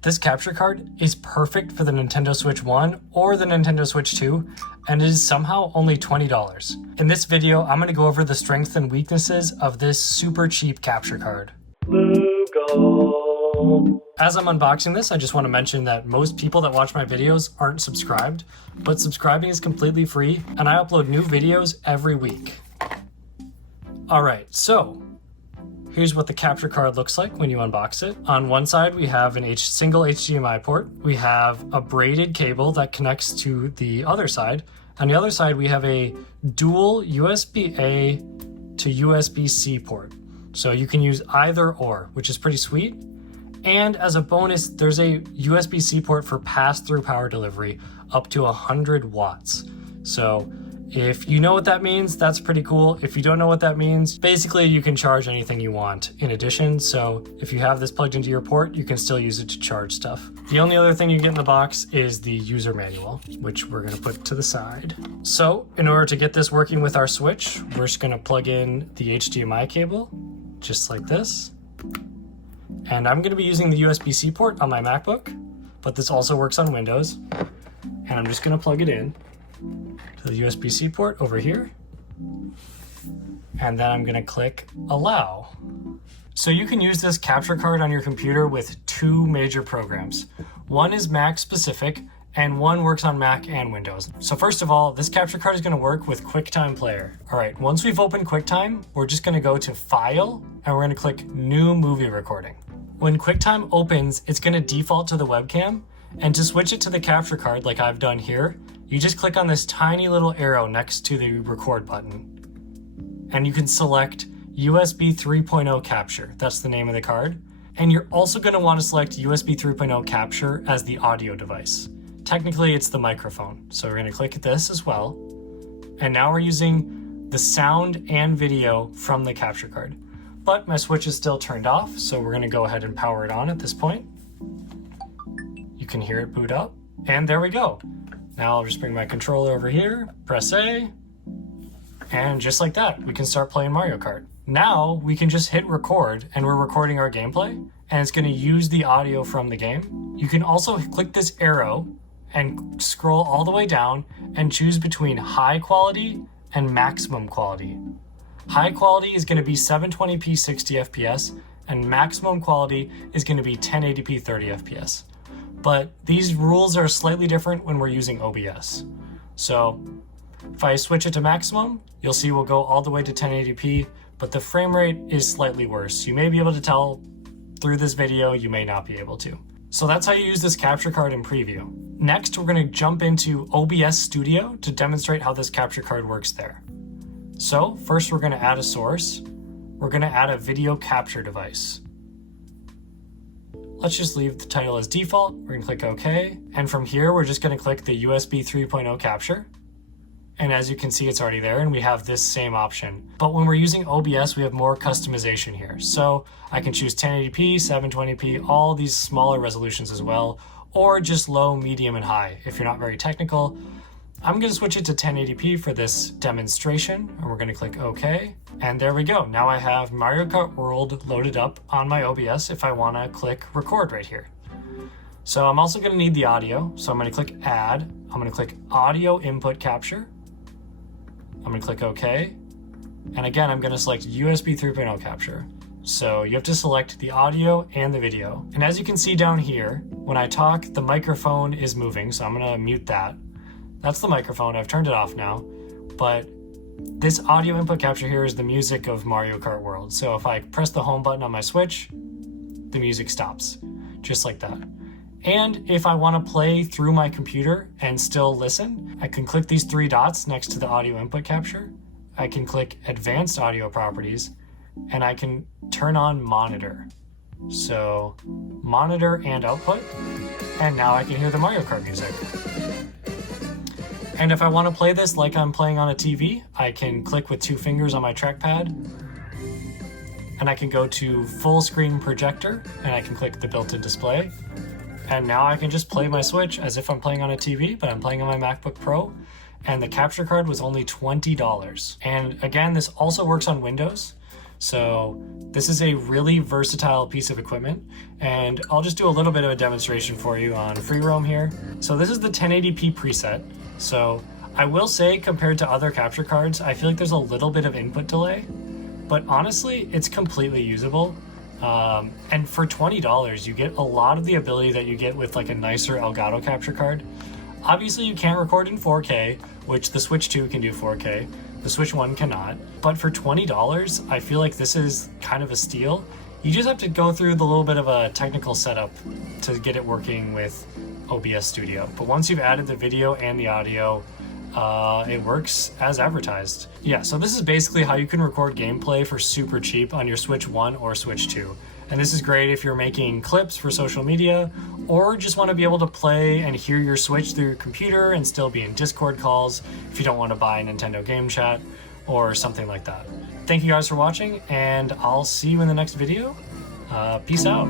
This capture card is perfect for the Nintendo Switch 1 or the Nintendo Switch 2, and it is somehow only $20. In this video, I'm going to go over the strengths and weaknesses of this super cheap capture card. As I'm unboxing this, I just want to mention that most people that watch my videos aren't subscribed, but subscribing is completely free, and I upload new videos every week. Alright, so here's what the capture card looks like when you unbox it. On one side, we have a single HDMI port. We have a braided cable that connects to the other side. On the other side, we have a dual USB-A to USB-C port. So you can use either or, which is pretty sweet. And as a bonus, there's a USB-C port for pass-through power delivery up to 100 watts. So if you know what that means, that's pretty cool. If you don't know what that means, basically you can charge anything you want in addition. So if you have this plugged into your port, you can still use it to charge stuff. The only other thing you get in the box is the user manual, which we're gonna put to the side. So in order to get this working with our Switch, we're just gonna plug in the HDMI cable, just like this. And I'm gonna be using the USB-C port on my MacBook, but this also works on Windows. And I'm just gonna plug it in to the USB-C port over here. And then I'm gonna click allow. So you can use this capture card on your computer with two major programs. One is Mac specific and one works on Mac and Windows. So first of all, this capture card is gonna work with QuickTime Player. All right, once we've opened QuickTime, we're just gonna go to File and we're gonna click New Movie Recording. When QuickTime opens, it's gonna default to the webcam, and to switch it to the capture card like I've done here, you just click on this tiny little arrow next to the record button. And you can select USB 3.0 capture, that's the name of the card. And you're also gonna wanna select USB 3.0 capture as the audio device. Technically it's the microphone, so we're gonna click this as well. And now we're using the sound and video from the capture card. But my Switch is still turned off, so we're gonna go ahead and power it on at this point. You can hear it boot up, and there we go. Now I'll just bring my controller over here, press A, and just like that, we can start playing Mario Kart. Now we can just hit record, and we're recording our gameplay, and it's gonna use the audio from the game. You can also click this arrow and scroll all the way down and choose between high quality and maximum quality. High quality is gonna be 720p 60 FPS, and maximum quality is gonna be 1080p 30 FPS. But these rules are slightly different when we're using OBS. So if I switch it to maximum, you'll see we'll go all the way to 1080p, but the frame rate is slightly worse. You may be able to tell through this video, you may not be able to. So that's how you use this capture card in preview. Next, we're gonna jump into OBS Studio to demonstrate how this capture card works there. So first we're gonna add a source. We're gonna add a video capture device. Let's just leave the title as default. We're gonna click OK. And from here, we're just gonna click the USB 3.0 capture. And as you can see, it's already there and we have this same option. But when we're using OBS, we have more customization here. So I can choose 1080p, 720p, all these smaller resolutions as well, or just low, medium, and high if you're not very technical. I'm gonna switch it to 1080p for this demonstration, and we're gonna click OK. And there we go. Now I have Mario Kart World loaded up on my OBS if I wanna click record right here. So I'm also gonna need the audio. So I'm gonna click add. I'm gonna click audio input capture. I'm gonna click OK. And again, I'm gonna select USB 3.0 capture. So you have to select the audio and the video. And as you can see down here, when I talk, the microphone is moving. So I'm gonna mute that. That's the microphone, I've turned it off now, but this audio input capture here is the music of Mario Kart World. So if I press the home button on my Switch, the music stops, just like that. And if I wanna play through my computer and still listen, I can click these three dots next to the audio input capture. I can click advanced audio properties, and I can turn on monitor. So monitor and output, and now I can hear the Mario Kart music. And if I want to play this like I'm playing on a TV, I can click with two fingers on my trackpad, and I can go to full screen projector, and I can click the built-in display. And now I can just play my Switch as if I'm playing on a TV, but I'm playing on my MacBook Pro, and the capture card was only $20. And again, this also works on Windows. So this is a really versatile piece of equipment, and I'll just do a little bit of a demonstration for you on free roam here. So this is the 1080p preset. So I will say, compared to other capture cards, I feel like there's a little bit of input delay, but honestly, it's completely usable. And for $20, you get a lot of the ability that you get with like a nicer Elgato capture card. Obviously, you can't record in 4K, which the Switch 2 can do 4K. The Switch 1 cannot. But for $20, I feel like this is kind of a steal. You just have to go through the little bit of a technical setup to get it working with OBS Studio. But once you've added the video and the audio, it works as advertised. Yeah, so this is basically how you can record gameplay for super cheap on your Switch 1 or Switch 2. And this is great if you're making clips for social media, or just want to be able to play and hear your Switch through your computer and still be in Discord calls if you don't want to buy Nintendo Game Chat or something like that. Thank you guys for watching, and I'll see you in the next video. Peace out.